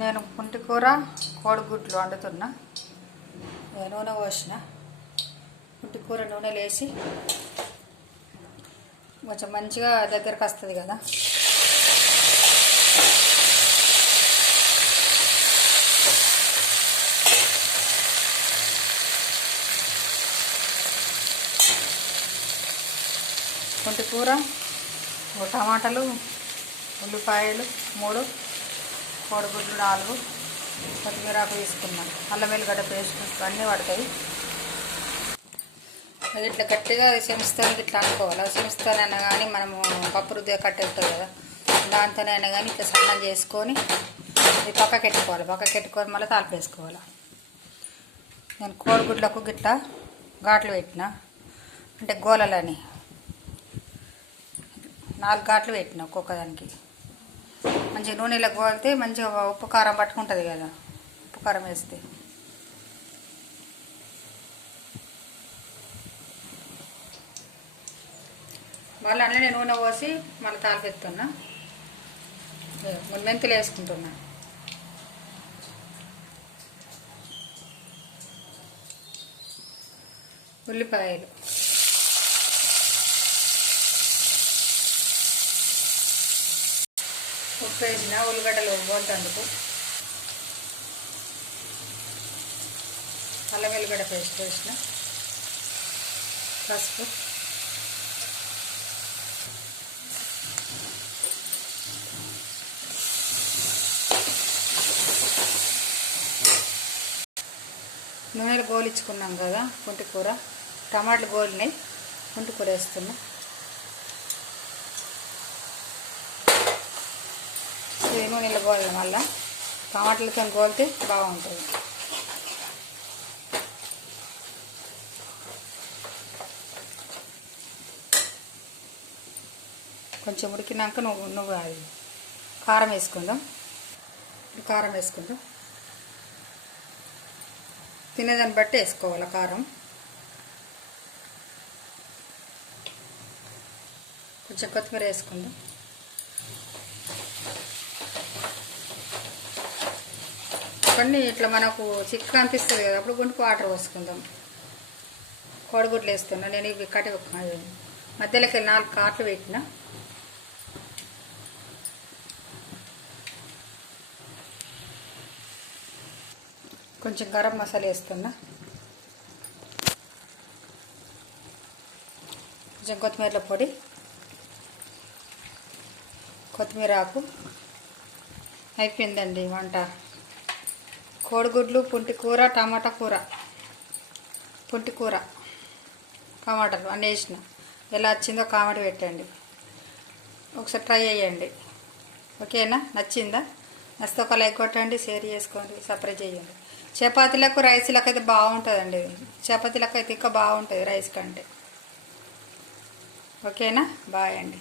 నేను పుంటికూర కోడిగుడ్లు వండుతున్నా. నూనె పోసిన పుంటికూర నూనెలో వేసి కొంచెం మంచిగా దగ్గరకు వస్తుంది కదా. పుంటికూర, టమాటాలు, ఉల్లిపాయలు 3, కోడిగుడ్లు 4, కొత్తిమీరాకు తీసుకున్నాం. అల్లం వెల్లిగడ్డ పేస్ట్ అన్నీ పడతాయి. అది ఇట్లా గట్టిగా శమిస్తానికి ఇట్లా అనుకోవాలి. శమిస్తానైనా కానీ మనము పప్పు రుద్దే కట్టె ఉంటుంది కదా, దాంతోనైనా కానీ ఇట్లా సన్నం చేసుకొని ఇది పక్కకెట్టుకోవాలి. పక్కకెట్టుకొని మళ్ళీ తాలింపు వేసుకోవాలి. నేను కోడిగుడ్లకు గిట్లా ఘాట్లు పెట్టిన, అంటే గోళలని 4 ఘాట్లు పెట్టిన. ఒక్కొక్కదానికి మంచిగా నూనెలో గోలితే మంచిగా ఉప్పు కారం పట్టుకుంటుంది కదా. ఉప్పు కారం వేస్తే మళ్ళీ అట్లనే నూనె పోసి మళ్ళీ తాలింపు ఎత్తున్నా. మెంతులు వేసుకుంటున్నా. ఉల్లిపాయలు, ఉప్పు వేసిన, ఉల్లిగడ్డలు పోతందుకు, అల్లం వెల్లిగడ్డ పేస్ట్ వేసిన, పసుపు, నూనెలు గోలించుకున్నాం కదా. పుంటికూర, టమాటాలు గోలినాయి, పుంటికూర వేస్తున్నా. నూనెలు గోలిన మళ్ళీ టమాటాలతో గోలితే బాగుంటుంది. కొంచెం ఉడికినాక నువ్వు అది కారం వేసుకుందాం. కారం వేసుకుందాం. తినేదాన్ని బట్టి వేసుకోవాలి కారం. కొంచెం కొత్తిమీర వేసుకుందాం. కొన్ని ఇట్లా మనకు చిక్క అనిపిస్తుంది కదా, అప్పుడు కొన్ని వాటర్ పోసుకుందాం. కోడిగుడ్లు వేస్తున్నా నేను. ఇవి కట్టి మధ్యలోకి 4 కాట్లు పెట్టిన. కొంచెం గరం మసాలా వేస్తున్నా. కొంచెం కొత్తిమీర పొడి, కొత్తిమీర ఆకు. అయిపోయిందండి వంట. కోడిగుడ్లు, పుంటికూర, టమాటా కూర, పుంటికూర, టమాటాలు అన్నీ వేసిన. ఎలా వచ్చిందో కామెంట్ పెట్టండి. ఒకసారి ట్రై చేయండి. ఓకేనా? నచ్చిందా? నచ్చితే ఒక లైక్ కొట్టండి, షేర్ చేసుకోండి, సబ్స్క్రైబ్ చేయండి. చపాతీలకు, రైస్లకు అయితే బాగుంటుందండి. చపాతీలకు అయితే ఇంకా బాగుంటుంది రైస్ కంటే. ఓకేనా? బాయ్ అండి.